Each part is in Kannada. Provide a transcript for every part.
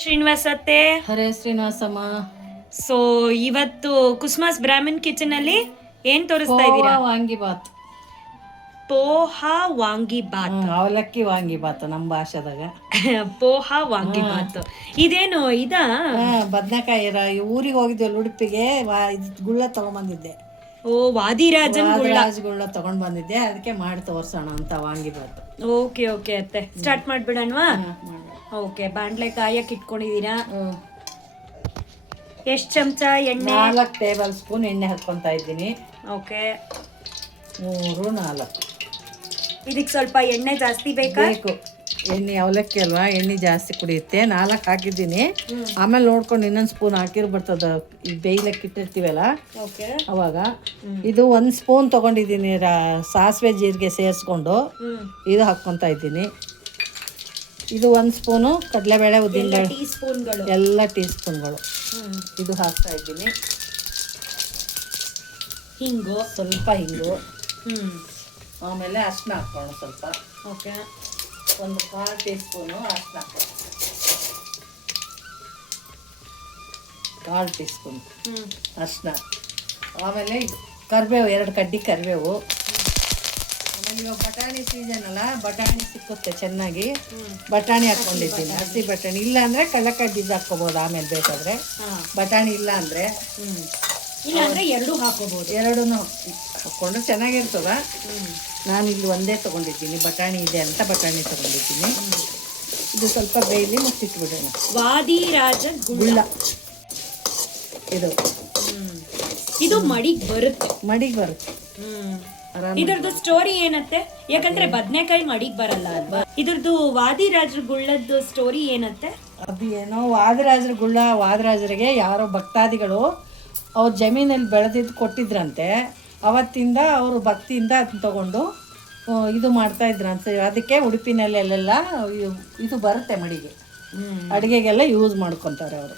ಶ್ರೀನಿವಾಸತ್ತೆ. ಹರೇ ಶ್ರೀನಿವಾಸಮ್ಮ. ಸೊ ಇವತ್ತು ಕುಸ್ಮಾಸ್ ಬ್ರಾಹ್ಮಣ್ ಕಿಚನ್ ಅಲ್ಲಿ ಏನ್ ತೋರಿಸ್ತಾ ಇದ್ದೀರಾ? ವಾಂಗಿಬಾತ್. ಪೋಹ ವಾಂಗಿಬಾತ್. ಅವಲಕ್ಕಿ ವಾಂಗಿಬಾತ್ ನಮ್ಮ ಭಾಷೆದಾಗ. ಪೋಹ ವಾಂಗಿಬಾತ್. ಇದೇನು ಬದನೆಕಾಯಿ ಊರಿಗೆ ಹೋಗಿದ್ವಿ ಉಡುಪಿಗೆ, ಗುಳ್ಳ ತಗೊಂಡ್ಬಂದಿದ್ದೆ. ಓ, ವಾದಿರಾಜನ್ ಗುಳ್ಳ ತಗೊಂಡ್ ಬಂದಿದ್ದೆ, ಅದಕ್ಕೆ ಮಾಡಿ ತೋರ್ಸೋಣ ಅಂತ ವಾಂಗಿಬಾತ್. ಓಕೆ ಓಕೆ ಅತ್ತೆ, ಸ್ಟಾರ್ಟ್ ಮಾಡ್ಬಿಡೋಣವಾ? ಓಕೆ, ಬಾಂಡ್ಲೆ ಕಾಯಕ್ಕೆ ಇಟ್ಕೊಂಡಿದ್ದೀರಾ. ಎಷ್ಟು ಚಮಚ ಎಣ್ಣೆ? 4 ಟೇಬಲ್ ಸ್ಪೂನ್ ಎಣ್ಣೆ ಹಾಕ್ಕೊಂತ ಇದ್ದೀನಿ. ಓಕೆ, 3 4. ಇದಕ್ಕೆ ಸ್ವಲ್ಪ ಎಣ್ಣೆ ಜಾಸ್ತಿ ಬೇಕಾ? ಬೇಕು. ಎಣ್ಣೆ ಅವಲಕ್ಕಿ ಅಲ್ವಾ, ಎಣ್ಣೆ ಜಾಸ್ತಿ ಕುಡಿಯುತ್ತೆ. 4 ಹಾಕಿದ್ದೀನಿ. ಆಮೇಲೆ ನೋಡ್ಕೊಂಡು ಇನ್ನೊಂದು ಸ್ಪೂನ್ ಹಾಕಿರ್ಬರ್ತದ, ಈಗ ಬೇಯ್ಲಕ್ಕೆ ಇಟ್ಟಿರ್ತೀವಲ್ಲ ಓಕೆ ಅವಾಗ. ಇದು 1 ಸ್ಪೂನ್ ತೊಗೊಂಡಿದ್ದೀನಿ, ಸಾಸಿವೆ ಜೀರಿಗೆ ಸೇರಿಸ್ಕೊಂಡು ಇದು ಹಾಕ್ಕೊತಾ ಇದ್ದೀನಿ. ಇದು 1 ಸ್ಪೂನು ಕಡಲೆಬೇಳೆ, ಉದ್ದಿನಬೇಳೆ, ಎಲ್ಲ ಟೀ ಸ್ಪೂನ್ಗಳು ಇದು ಹಾಕ್ತಾ ಇದ್ದೀನಿ. ಹಿಂಗು, ಸ್ವಲ್ಪ ಹಿಂಗು, ಆಮೇಲೆ ಅರ್ಶಿನ ಹಾಕೋಣ ಸ್ವಲ್ಪ. ಓಕೆ, 1/4 ಟೀ ಸ್ಪೂನು ಅರ್ಶಿನ ಹಾಕೋಣ, 1/4 ಟೀ ಸ್ಪೂನ್ ಅರ್ಶಿನ. ಆಮೇಲೆ ಕರಿಬೇವು, 2 ಕಡ್ಡಿ ಕರಿಬೇವು. ಆಮೇಲೆ ಇವಾಗ ಬಟಾಣಿ ಸೀಸನ್ ಅಲ್ಲ, ಬಟಾಣಿ ಸಿಕ್ಕುತ್ತೆ ಚೆನ್ನಾಗಿ, ಬಟಾಣಿ ಹಾಕ್ಕೊಂಡಿದ್ದೀನಿ. ಹಸಿ ಬಟಾಣಿ ಇಲ್ಲ ಅಂದರೆ ಕಡಲೆಕಾಯಿ ಬೀಜ ಹಾಕ್ಕೋಬೋದು ಆಮೇಲೆ ಬೇಕಾದರೆ. ಬಟಾಣಿ ಇಲ್ಲ ಅಂದರೆ ಎರಡೂ ಹಾಕೋಬೋದು. ಎರಡೂ ಹಾಕ್ಕೊಂಡ್ರೆ ಚೆನ್ನಾಗಿರ್ತದ. ನಾನಿಲ್ಲಿ ಒಂದೇ ತೊಗೊಂಡಿದ್ದೀನಿ, ಬಟಾಣಿ ಇದೆ ಅಂತ ಬಟಾಣಿ ತೊಗೊಂಡಿದ್ದೀನಿ. ಇದು ಸ್ವಲ್ಪ ಬೇಯಲಿ, ಮುಚ್ಚಿಟ್ಬಿಡೋಣ. ವಾದಿರಾಜ ಗುಳ್ಳ ಇದು ಮಡಿಗೆ ಬರುತ್ತೆ. ಇದ್ರದ್ದು ಸ್ಟೋರಿ ಏನತ್ತೆ? ಯಾಕಂದ್ರೆ ಬದನೆಕಾಯಿ ಮಡಿಗೆ ಬರಲ್ಲ ಅಲ್ವಾ? ಇದ್ರದ್ದು ವಾದಿರಾಜರ ಗುಳ್ಳದ್ದು ಸ್ಟೋರಿ ಏನತ್ತೆ? ಅದು ಏನೋ ವಾದಿರಾಜರ ಗುಳ್ಳ, ವಾದಿರಾಜರಿಗೆ ಯಾರೋ ಭಕ್ತಾದಿಗಳು ಅವ್ರ ಜಮೀನಲ್ಲಿ ಬೆಳೆದಿದ್ದು ಕೊಟ್ಟಿದ್ರಂತೆ. ಅವತ್ತಿಂದ ಅವರು ಭಕ್ತಿಯಿಂದ ಅದನ್ನ ತಗೊಂಡು ಇದು ಮಾಡ್ತಾ ಇದ್ರಂತೆ. ಅದಕ್ಕೆ ಉಡುಪಿನಲ್ಲಿ ಅಲ್ಲೆಲ್ಲ ಇದು ಬರುತ್ತೆ ಮಡಿಗೆ, ಅಡುಗೆಗೆಲ್ಲ ಯೂಸ್ ಮಾಡ್ಕೊತಾರೆ ಅವರು.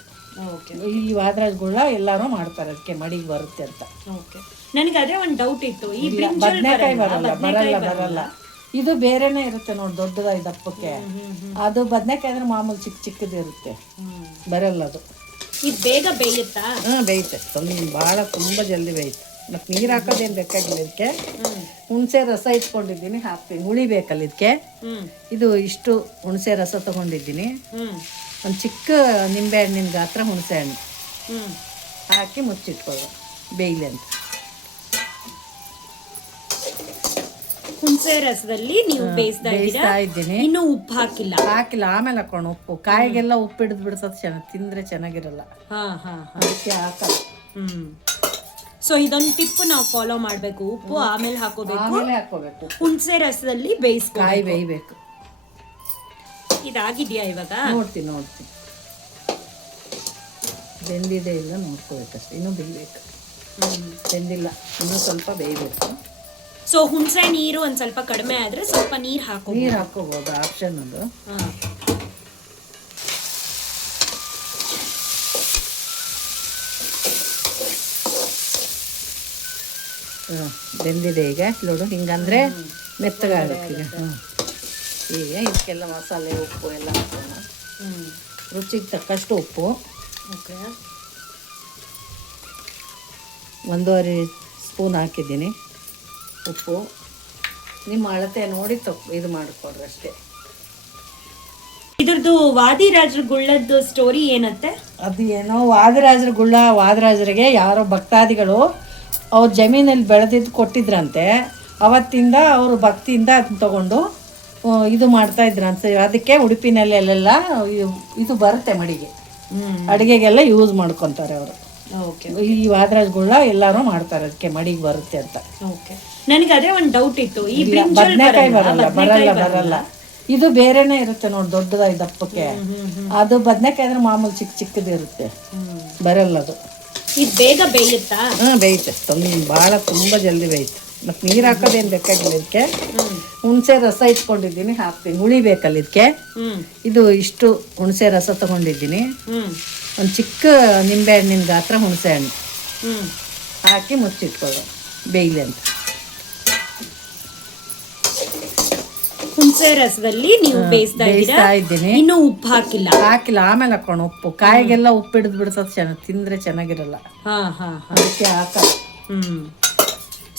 ಈ ವಾದಿರಾಜಗುಳ್ಳ ಎಲ್ಲರೂ ಮಾಡ್ತಾರೆ, ಅದಕ್ಕೆ ಮಡಿಗೆ ಬರುತ್ತೆ ಅಂತ. ನನಗೆ ಅದೇ ಒಂದು ಡೌಟ್ ಇತ್ತು, ಈ ಬದನೆಕಾಯಿ ಬರಲ್ಲ. ಇದು ಬೇರೆನೇ ಇರುತ್ತೆ ನೋಡಿ, ದೊಡ್ಡದಾಗಿ ದಪ್ಪಕ್ಕೆ. ಅದು ಬದನೆಕಾಯಿ ಅಂದ್ರೆ ಮಾಮೂಲಿ ಚಿಕ್ಕದು ಇರುತ್ತೆ, ಬರಲ್ಲ ಅದು. ಇದು ಬೇಗ ಬೇಯುತ್ತಾ? ಬೇಯುತ್ತೆ, ಭಾಳ ತುಂಬ ಜಲ್ದಿ ಬೇಯುತ್ತೆ. ಮತ್ತು ನೀರು ಹಾಕೋದೇನು ಬೇಕಾಗಿಲ್ಲ ಇದಕ್ಕೆ. ಹುಣಸೆ ರಸ ಇಟ್ಕೊಂಡಿದ್ದೀನಿ, ಹಾಕ್ತೀನಿ. ಹುಳಿ ಬೇಕಲ್ಲ ಇದಕ್ಕೆ. ಇದು ಇಷ್ಟು ಹುಣಸೆ ರಸ ತೊಗೊಂಡಿದ್ದೀನಿ. ಒಂದು ಚಿಕ್ಕ ನಿಂಬೆ ಹಣ್ಣಿನ ಗಾತ್ರ ಹುಣಸೆ ಹಣ್ಣು ಹಾಕಿ ಮುಚ್ಚಿಟ್ಕೊಳ್ಳೋ, ಬೇಯ್ಲಿ ಅಂತ. ಹುಣಸೆ ರಸದಲ್ಲಿ ನೀವು ಬೇಯಿಸ್ತಾ ಇದ್ದೀನಿ. ಇನ್ನು ಉಪ್ಪು ಹಾಕಿಲ್ಲ? ಆಮೇಲೆ ಹಾಕೋಣ ಉಪ್ಪು. ಕಾಯಿಗೆಲ್ಲ ಉಪ್ಪು ಹಿಡಿದು ಬಿಡ್ತದೆ, ತಿಂದ್ರೆ ಚೆನ್ನಾಗಿರಲ್ಲ, ಅದಕ್ಕೆ ಹಾಕಲ್ಲ. ಸೊ ಇದೊಂದು ಟಿಪ್ ನಾವು ಫಾಲೋ ಮಾಡಬೇಕು. ಉಪ್ಪು ಆಮೇಲೆ ಹಾಕೋಬೇಕು, ಹುಣಸೆ ರಸದಲ್ಲಿ ಕಾಯಿ ಬೇಯಬೇಕು. ಇದಾಗಿದೆಯಾ ಇವಾಗ? ನೋಡ್ತೀನಿ ಬೆಂದಿದೆ ಇಲ್ಲ ನೋಡ್ಕೋಬೇಕಷ್ಟೆ. ಇನ್ನೂ ಬೇಯಬೇಕು, ಬೆಂದಿಲ್ಲ, ಇನ್ನೂ ಸ್ವಲ್ಪ ಬೇಯಬೇಕು. ಸೊ ಹುಣಸೆ ನೀರು ಒಂದು ಸ್ವಲ್ಪ ಕಡಿಮೆ ಆದರೆ ಸ್ವಲ್ಪ ನೀರು ಹಾಕೋಬಹುದು, ಆಪ್ಷನ್ ಅದು. ಬೆಂದಿದೆ ಈಗ ನೋಡು, ಹಿಂಗಂದ್ರೆ ಮೆತ್ತಗಾಗುತ್ತೆ ಈಗ. ಇದಕ್ಕೆಲ್ಲ ಮಸಾಲೆ ಉಪ್ಪು ಎಲ್ಲ ಹಾಕೋಣ. ರುಚಿಗೆ ತಕ್ಕಷ್ಟು ಉಪ್ಪು. ಓಕೆ, 1.5 ಸ್ಪೂನ್ ಹಾಕಿದ್ದೀನಿ ಉಪ್ಪು. ನಿಮ್ಮ ಅಳತೆ ನೋಡಿ ಇದು ಮಾಡಿಕೊಡ್ರಿ ಅಷ್ಟೇ. ಇದ್ರದ್ದು ವಾದಿರಾಜರ ಗುಳ್ಳದ್ದು ಸ್ಟೋರಿ ಏನತ್ತೆ? ಅದು ಏನೋ ವಾದಿರಾಜರ ಗುಳ್ಳ, ವಾದಿರಾಜರಿಗೆ ಯಾರೋ ಭಕ್ತಾದಿಗಳು ಅವ್ರ ಜಮೀನಲ್ಲಿ ಬೆಳೆದಿದ್ದು ಕೊಟ್ಟಿದ್ರಂತೆ. ಅವತ್ತಿಂದ ಅವರು ಭಕ್ತಿಯಿಂದ ಅದನ್ನ ತಗೊಂಡು ಇದು ಮಾಡ್ತಾ ಇದ್ರಂತೆ. ಅದಕ್ಕೆ ಉಡುಪಿನಲ್ಲಿ ಅಲ್ಲೆಲ್ಲ ಇದು ಬರುತ್ತೆ ಮಡಿಗೆ, ಅಡುಗೆಗೆಲ್ಲ ಯೂಸ್ ಮಾಡ್ಕೊತಾರೆ ಅವರು. ಈ ವಾದಿರಾಜಗುಳ್ಳ ಎಲ್ಲರೂ ಮಾಡ್ತಾರೆ, ಅದಕ್ಕೆ ಮಡಿಗೆ ಬರುತ್ತೆ ಅಂತ. ನನಗೆ ಅದೇ ಒಂದು ಡೌಟ್ ಇತ್ತು, ಈ ಬದನೆಕಾಯಿ ಬರಲ್ಲ. ಇದು ಬೇರೆನೇ ಇರುತ್ತೆ ನೋಡಿ, ದೊಡ್ಡದಾಗಿ ದಪ್ಪಕ್ಕೆ. ಅದು ಬದನೆಕಾಯಿ ಅಂದ್ರೆ ಮಾಮೂಲಿ ಚಿಕ್ಕದು ಇರುತ್ತೆ, ಬರಲ್ಲ ಅದು. ಇದು ಬೇಗ ಬೇಯುತ್ತಾ? ಬೇಯುತ್ತೆ, ಭಾಳ ತುಂಬ ಜಲ್ದಿ ಬೇಯುತ್ತೆ. ಮತ್ತು ನೀರು ಹಾಕೋದೇನು ಬೇಕಾಗಿಲ್ಲ ಇದಕ್ಕೆ. ಹುಣಸೆ ರಸ ಇಟ್ಕೊಂಡಿದ್ದೀನಿ, ಹಾಕ್ತೀನಿ. ಹುಳಿ ಬೇಕಲ್ಲ ಇದಕ್ಕೆ. ಇದು ಇಷ್ಟು ಹುಣಸೆ ರಸ ತೊಗೊಂಡಿದ್ದೀನಿ. ಒಂದು ಚಿಕ್ಕ ನಿಂಬೆ ಹಣ್ಣಿನ ಗಾತ್ರ ಹುಣಸೆ ಹಣ್ಣು ಹಾಕಿ ಮುಚ್ಚಿಟ್ಕೊಳ್ಳೋ, ಬೇಯ್ಲಿ ಅಂತ. ಹುಣಸೆ ರಸದಲ್ಲಿ ನೀವು ಬೇಯಿಸ್ತಾ ಇದ್ದೀನಿ. ಇನ್ನು ಉಪ್ಪು ಹಾಕಿಲ್ಲ? ಹಾಕಿಲ್ಲ, ಆಮೇಲೆ ಹಾಕೋಣ ಉಪ್ಪು. ಕಾಯಿಗೆಲ್ಲ ಉಪ್ಪು ಹಿಡಿದು ಬಿಡ್ತದೆ, ಚೆನ್ನಾಗಿ ತಿಂದ್ರೆ ಚೆನ್ನಾಗಿರಲ್ಲ. ಅದಕ್ಕೆ ಹಾಕ.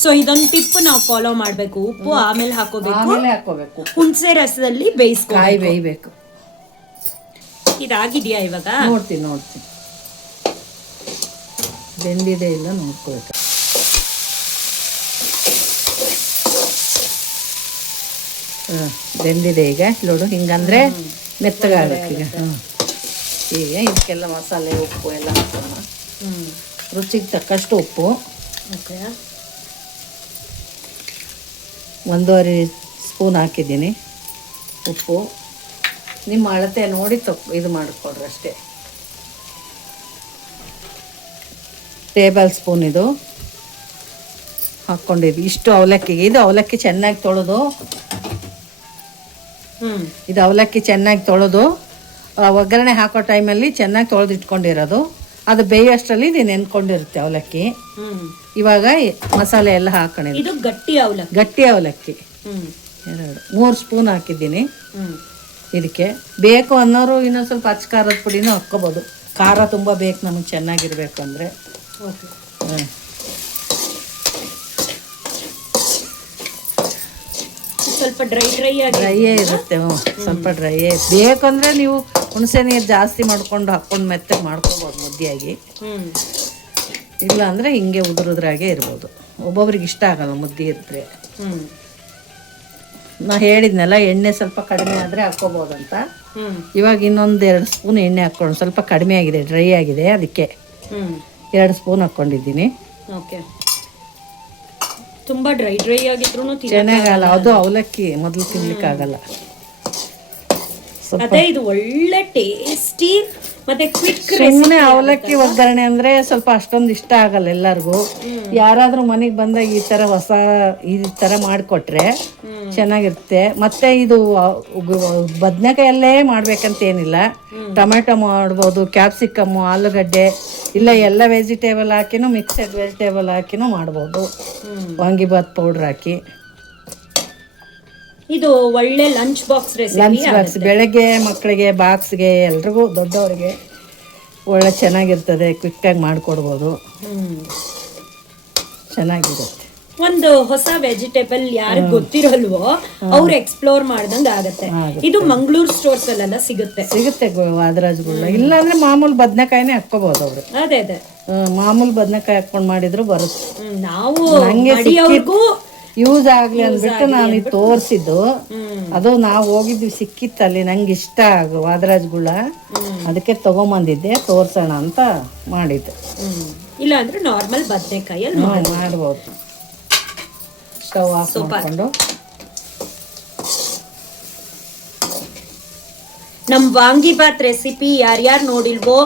ಸೊ ಇದೊಂದು ಟಿಪ್ ನಾವು ಫಾಲೋ ಮಾಡ್ಬೇಕು. ಉಪ್ಪು ಆಮೇಲೆ ಹಾಕೋಬೇಕು. ಹುಣಸೆ ರಸದಲ್ಲಿ ಕಾಯಿ ಬೇಯಬೇಕು. ಇದಾಗಿದೆಯಾ ಇವಾಗ? ನೋಡ್ತೀನಿ ಬೆಂದಿದೆ ಇಲ್ಲ ನೋಡ್ಕೋಬೇಕು. ಬೆಂದಿದೆ ಈಗ ನೋಡು. ಹಿಂಗಂದ್ರೆ ಮೆತ್ತಗಾಗಬೇಕು ಈಗ. ಈಗ ಇದಕ್ಕೆಲ್ಲ ಮಸಾಲೆ ಉಪ್ಪು ಎಲ್ಲ ಹಾಕೋಣ. ರುಚಿಗೆ ತಕ್ಕಷ್ಟು ಉಪ್ಪು. 1.5 ಸ್ಪೂನ್ ಹಾಕಿದ್ದೀನಿ ಉಪ್ಪು. ನಿಮ್ಮ ಅಳತೆ ನೋಡಿ ಇದು ಮಾಡಿಕೊಡ್ರಿ ಅಷ್ಟೇ. ಟೇಬಲ್ ಸ್ಪೂನ್ ಇದು ಹಾಕ್ಕೊಂಡಿದ್ವಿ. ಇಷ್ಟು ಅವಲಕ್ಕಿಗೆ. ಇದು ಅವಲಕ್ಕಿ ಚೆನ್ನಾಗಿ ತೊಳೆದು ಒಗ್ಗರಣೆ ಹಾಕೋ ಟೈಮಲ್ಲಿ ಚೆನ್ನಾಗಿ ತೊಳೆದು ಇಟ್ಕೊಂಡಿರೋದು. ಅದು ಬೇಯೋಷ್ಟರಲ್ಲಿ ಇದು ನೆನ್ಕೊಂಡಿರುತ್ತೆ ಅವಲಕ್ಕಿ. ಇವಾಗ ಮಸಾಲೆ ಎಲ್ಲ ಹಾಕೋಣ. ಇದು ಗಟ್ಟಿ ಅವಲಕ್ಕಿ 3 ಸ್ಪೂನ್ ಹಾಕಿದ್ದೀನಿ. ಇದಕ್ಕೆ ಬೇಕು ಅನ್ನೋರು ಇನ್ನೊಂದು ಸ್ವಲ್ಪ ಅಚ್ಚ ಖಾರದ ಪುಡಿನೂ ಹಾಕ್ಕೋಬೋದು. ಖಾರ ತುಂಬ ಬೇಕು ನಮಗೆ ಚೆನ್ನಾಗಿರ್ಬೇಕು ಅಂದರೆ. ಸ್ವಲ್ಪ ಡ್ರೈಯೇ ಇರುತ್ತೆ. ಸ್ವಲ್ಪ ಡ್ರೈಯೇ ಬೇಕಂದ್ರೆ ನೀವು ಹುಣಸೆ ನೀರು ಜಾಸ್ತಿ ಮಾಡ್ಕೊಂಡು ಹಾಕ್ಕೊಂಡು ಮೆತ್ತಗೆ ಮಾಡ್ಕೋಬೋದು ಮುದ್ದೆಯಾಗಿ. ಇಲ್ಲ ಅಂದರೆ ಹಿಂಗೆ ಉದುರಾಗೆ ಇರ್ಬೋದು. ಒಬ್ಬೊಬ್ರಿಗೆ ಇಷ್ಟ ಆಗಲ್ಲ ಮುದ್ದೆ ಇದ್ರೆ. ನಾ ಹೇಳಿದ್ನಲ್ಲ, ಎಣ್ಣೆ ಸ್ವಲ್ಪ ಕಡಿಮೆ ಆದರೆ ಹಾಕ್ಕೋಬೋದಂತ. ಇವಾಗ ಇನ್ನೊಂದು 2 ಸ್ಪೂನ್ ಎಣ್ಣೆ ಹಾಕ್ಕೊಂಡು, ಸ್ವಲ್ಪ ಕಡಿಮೆ ಆಗಿದೆ, ಡ್ರೈ ಆಗಿದೆ, ಅದಕ್ಕೆ 2 ಸ್ಪೂನ್ ಹಾಕ್ಕೊಂಡಿದ್ದೀನಿ. ತುಂಬಾ ಡ್ರೈ ಆಗಿದ್ರು ಚೆನ್ನಾಗಲ್ಲ. ಅದು ಅವಲಕ್ಕಿ ಮೊದಲು ತಿನ್ಲಿಕ್ಕಾಗಲ್ಲ. ಅದೇ ಇದು ಒಳ್ಳೆ ಟೇಸ್ಟಿ ಮತ್ತೆ ಕ್ವಿಕ್. ಸುಮ್ಮನೆ ಅವಲಕ್ಕಿ ಒಗ್ಗರಣೆ ಅಂದ್ರೆ ಸ್ವಲ್ಪ ಅಷ್ಟೊಂದು ಇಷ್ಟ ಆಗಲ್ಲ ಎಲ್ಲರಿಗೂ. ಯಾರಾದ್ರೂ ಮನೆಗೆ ಬಂದಾಗ ಈ ತರ ಮಾಡಿಕೊಟ್ರೆ ಚೆನ್ನಾಗಿರುತ್ತೆ. ಮತ್ತೆ ಇದು ಬದನೆಕಾಯಲ್ಲೇ ಮಾಡ್ಬೇಕಂತ ಏನಿಲ್ಲ. ಟೊಮೆಟೊ ಮಾಡ್ಬೋದು, ಕ್ಯಾಪ್ಸಿಕಮ್ಮು, ಆಲೂಗಡ್ಡೆ, ಇಲ್ಲ ಎಲ್ಲ ವೆಜಿಟೇಬಲ್ ಹಾಕಿನೂ, ಮಿಕ್ಸೆಡ್ ವೆಜಿಟೇಬಲ್ ಹಾಕಿನೂ ಮಾಡ್ಬೋದು. ವಾಂಗಿಬಾತ್ ಪೌಡ್ರ್ ಹಾಕಿ. ಇದು ಒಳ್ಳೆ ಲಂಚ್ ಬಾಕ್ಸ್ ಬೆಳಗ್ಗೆ ಮಕ್ಕಳಿಗೆ, ಬಾಕ್ಸ್ಗೆ, ಎಲ್ರಿಗೂ, ದೊಡ್ಡವರಿಗೆ ಒಳ್ಳೆ ಚೆನ್ನಾಗಿರ್ತದೆ. ಕ್ವಿಕ್ಕಾಗಿ ಮಾಡಿಕೊಡ್ಬೋದು. ಚೆನ್ನಾಗಿರುತ್ತೆ. ಒಂದು ಹೊಸ ವೆಜಿಟೇಬಲ್ ಯಾರು ಗೊತ್ತಿರಲ್ವೋ ಅವ್ರು ಎಕ್ಸ್ಪ್ಲೋರ್ ಮಾಡ್ದಂಗೆ ಆಗತ್ತೆ. ಇದು ಮಂಗಳೂರು ಸ್ಟೋರ್ಸ್ ಅಲ್ಲೆಲ್ಲ ಸಿಗುತ್ತೆ ವಾದರಾಜಗುಳ್ಳ. ಇಲ್ಲ ಅಂದ್ರೆ ಮಾಮೂಲು ಬದನೆಕಾಯಿನೇ ಹಾಕ್ಕೋಬಹುದು ಅವರು. ಅದೇ ಮಾಮೂಲು ಬದನೆಕಾಯಿ ಹಾಕೊಂಡು ಮಾಡಿದ್ರು ಬರುತ್ತೆ. ನಾವು ಯೂಸ್ ಆಗ್ಲಿ ಅಂದ್ಬಿಟ್ಟು ನಾನು ಇದು ತೋರಿಸಿದ್ದು. ಅದು ನಾವು ಹೋಗಿದ್ವಿ, ಸಿಕ್ಕಿತ್ತಲ್ಲಿ, ನಂಗೆ ಇಷ್ಟ ವಾದರಾಜಗುಳ್ಳ, ಅದಕ್ಕೆ ತಗೊಂಬಂದಿದ್ದೆ, ತೋರ್ಸೋಣ ಅಂತ ಮಾಡಿದ್ದು. ಇಲ್ಲ ಅಂದ್ರೆ ನಾರ್ಮಲ್ ಬದನೆಕಾಯಲ್ಲಿ ಮಾಡ್ಬೋದು. ಸ್ಟವ್ ಆಫ್ ಮಾಡ್ಕೊಂಡು ನಮ್ ವಾಂಗಿಬಾತ್ ರೆಸಿಪಿ ಯಾರ್ಯಾರು ನೋಡಿಲ್ವೋ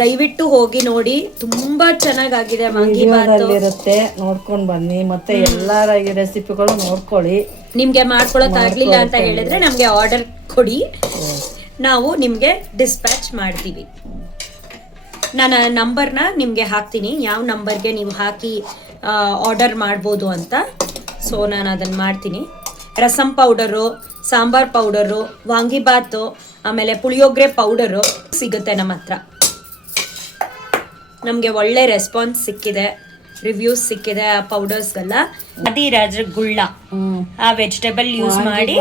ದಯವಿಟ್ಟು ಹೋಗಿ ನೋಡಿ. ತುಂಬಾ ಚೆನ್ನಾಗಿದೆ ವಾಂಗಿಬಾತ್ ಇರುತ್ತೆ, ನೋಡ್ಕೊಂಡ್ ಬನ್ನಿ. ಮತ್ತೆ ಎಲ್ಲಾರ ರೆಸಿಪಿಗಳು ನೋಡ್ಕೊಳ್ಳಿ. ನಿಮ್ಗೆ ಮಾಡ್ಕೊಳಕ್ ಆಗ್ಲಿಲ್ಲ ಅಂತ ಹೇಳಿದ್ರೆ ನಮ್ಗೆ ಆರ್ಡರ್ ಕೊಡಿ, ನಾವು ನಿಮ್ಗೆ ಡಿಸ್ಪ್ಯಾಚ್ ಮಾಡ್ತೀವಿ. ನಾನು ನಂಬರ್ನ ನಿಮ್ಗೆ ಹಾಕ್ತೀನಿ, ಯಾವ ನಂಬರ್ಗೆ ನೀವು ಹಾಕಿ ಆರ್ಡರ್ ಮಾಡ್ಬೋದು ಅಂತ. ಸೊ ನಾನು ಅದನ್ನ ಮಾಡ್ತೀನಿ. ರಸಂ ಪೌಡರು, ಸಾಂಬಾರ್ ಪೌಡರು, ವಾಂಗಿಬಾತು, ಆಮೇಲೆ ಪುಳಿಯೋಗರೆ ಪೌಡರು ಸಿಗುತ್ತೆ ನಮ್ಮ ಹತ್ರ. ನಮಗೆ ಒಳ್ಳೆ ರೆಸ್ಪಾನ್ಸ್ ಸಿಕ್ಕಿದೆ, ರಿವ್ಯೂಸ್ ಸಿಕ್ಕಿದೆ ಆ ಪೌಡರ್ಸ್ಗೆಲ್ಲ. ವಾದಿರಾಜಗುಳ್ಳ ಆ ವೆಜಿಟೇಬಲ್ ಯೂಸ್ ಮಾಡಿ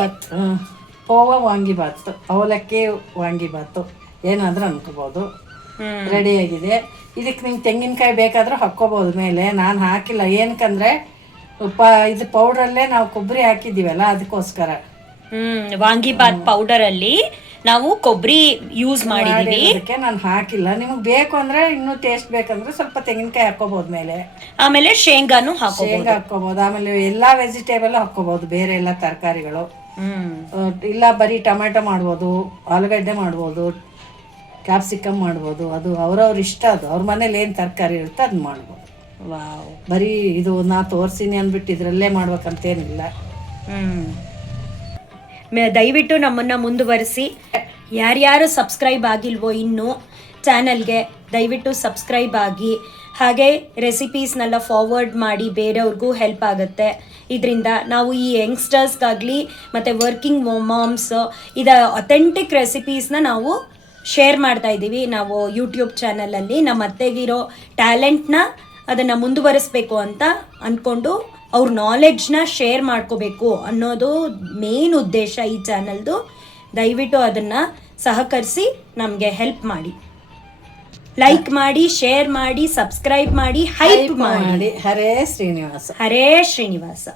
ವಾಂಗಿಬಾತು, ಅವಲಕ್ಕಿ ವಾಂಗಿಬಾತು ಏನಾದ್ರೂ ಅನ್ಕೋಬಹುದು. ರೆಡಿ ಆಗಿದೆ. ಇದಕ್ಕೆ ನಿಮ್ಗೆ ತೆಂಗಿನಕಾಯಿ ಬೇಕಾದ್ರೂ ಹಾಕ್ಕೋಬಹುದು ಮೇಲೆ. ನಾನು ಹಾಕಿಲ್ಲ, ಏನಕ್ಕಂದ್ರೆ ಇದು ಪೌಡ್ರಲ್ಲೇ ನಾವು ಕೊಬ್ಬರಿ ಹಾಕಿದ್ದೀವಲ್ಲ, ಅದಕ್ಕೋಸ್ಕರ. ವಾಂಗಿಬಾತ್ ಪೌಡರ್ ಅಲ್ಲಿ ನಾವು ಕೊಬ್ಬರಿ ಯೂಸ್ ಮಾಡಿದೀವಿ, ಅದಕ್ಕೆ ನಾನು ಹಾಕಿಲ್ಲ. ನಿಮಗೆ ಬೇಕು ಅಂದ್ರೆ ಇನ್ನೂ ಟೇಸ್ಟ್ ಬೇಕಂದ್ರೆ ಸ್ವಲ್ಪ ತೆಂಗಿನಕಾಯಿ ಹಾಕೋಬಹುದು ಮೇಲೆ. ಆಮೇಲೆ ಶೇಂಗಾ ಹಾಕೋಬಹುದು. ಆಮೇಲೆ ಎಲ್ಲಾ ವೆಜಿಟೇಬಲ್ ಹಾಕೋಬಹುದು, ಬೇರೆ ಎಲ್ಲ ತರಕಾರಿಗಳು. ಇಲ್ಲ ಬರೀ ಟೊಮೆಟೊ ಮಾಡ್ಬೋದು, ಆಲೂಗಡ್ಡೆ ಮಾಡ್ಬೋದು, ಕ್ಯಾಪ್ಸಿಕಮ್ ಮಾಡ್ಬೋದು. ಅದು ಅವ್ರವ್ರ ಇಷ್ಟ. ಅದು ಅವ್ರ ಮನೇಲಿ ಏನು ತರಕಾರಿ ಇರುತ್ತೆ ಅದನ್ನ ಮಾಡ್ಬೋದು. ಬರೀ ಇದು ನಾ ತೋರಿಸಿನಿ ಅಂದ್ಬಿಟ್ಟು ಇದರಲ್ಲೇ ಮಾಡ್ಬೇಕಂತೇನಿಲ್ಲ. ದಯವಿಟ್ಟು ನಮ್ಮನ್ನು ಮುಂದುವರಿಸಿ. ಯಾರ್ಯಾರು ಸಬ್ಸ್ಕ್ರೈಬ್ ಆಗಿಲ್ವೋ ಇನ್ನೂ ಚಾನಲ್ಗೆ ದಯವಿಟ್ಟು ಸಬ್ಸ್ಕ್ರೈಬ್ ಆಗಿ. ಹಾಗೆ ರೆಸಿಪೀಸ್ನೆಲ್ಲ ಫಾರ್ವರ್ಡ್ ಮಾಡಿ, ಬೇರೆಯವ್ರಿಗೂ ಹೆಲ್ಪ್ ಆಗುತ್ತೆ. ಇದರಿಂದ ನಾವು ಈ ಯಂಗ್ಸ್ಟರ್ಸ್ಗಾಗಲಿ ಮತ್ತು ವರ್ಕಿಂಗ್ ಮಾಮ್ಸ್ ಇದ ಅಥೆಂಟಿಕ್ ರೆಸಿಪೀಸ್ನ ನಾವು ಶೇರ್ ಮಾಡ್ತಾ ಇದ್ದೀವಿ. ನಾವು ಯೂಟ್ಯೂಬ್ ಚಾನಲಲ್ಲಿ ನಮ್ಮ ಅತ್ತೆಗಿರೋ ಟ್ಯಾಲೆಂಟ್ನ ಅದನ್ನು ಮುಂದುವರಿಸ್ಬೇಕು ಅಂತ ಅಂದ್ಕೊಂಡು ಅವ್ರ ನಾಲೆಡ್ಜ್ನ ಶೇರ್ ಮಾಡ್ಕೋಬೇಕು ಅನ್ನೋದು ಮೇನ್ ಉದ್ದೇಶ ಈ ಚಾನಲ್ದು. ದಯವಿಟ್ಟು ಅದನ್ನು ಸಹಕರಿಸಿ ನಮಗೆ ಹೆಲ್ಪ್ ಮಾಡಿ, ಲೈಕ್ ಮಾಡಿ, ಶೇರ್ ಮಾಡಿ, ಸಬ್ಸ್ಕ್ರೈಬ್ ಮಾಡಿ, ಹೈಪ್ ಮಾಡಿ. ಹರೇ ಶ್ರೀನಿವಾಸ. ಹರೇ ಶ್ರೀನಿವಾಸ.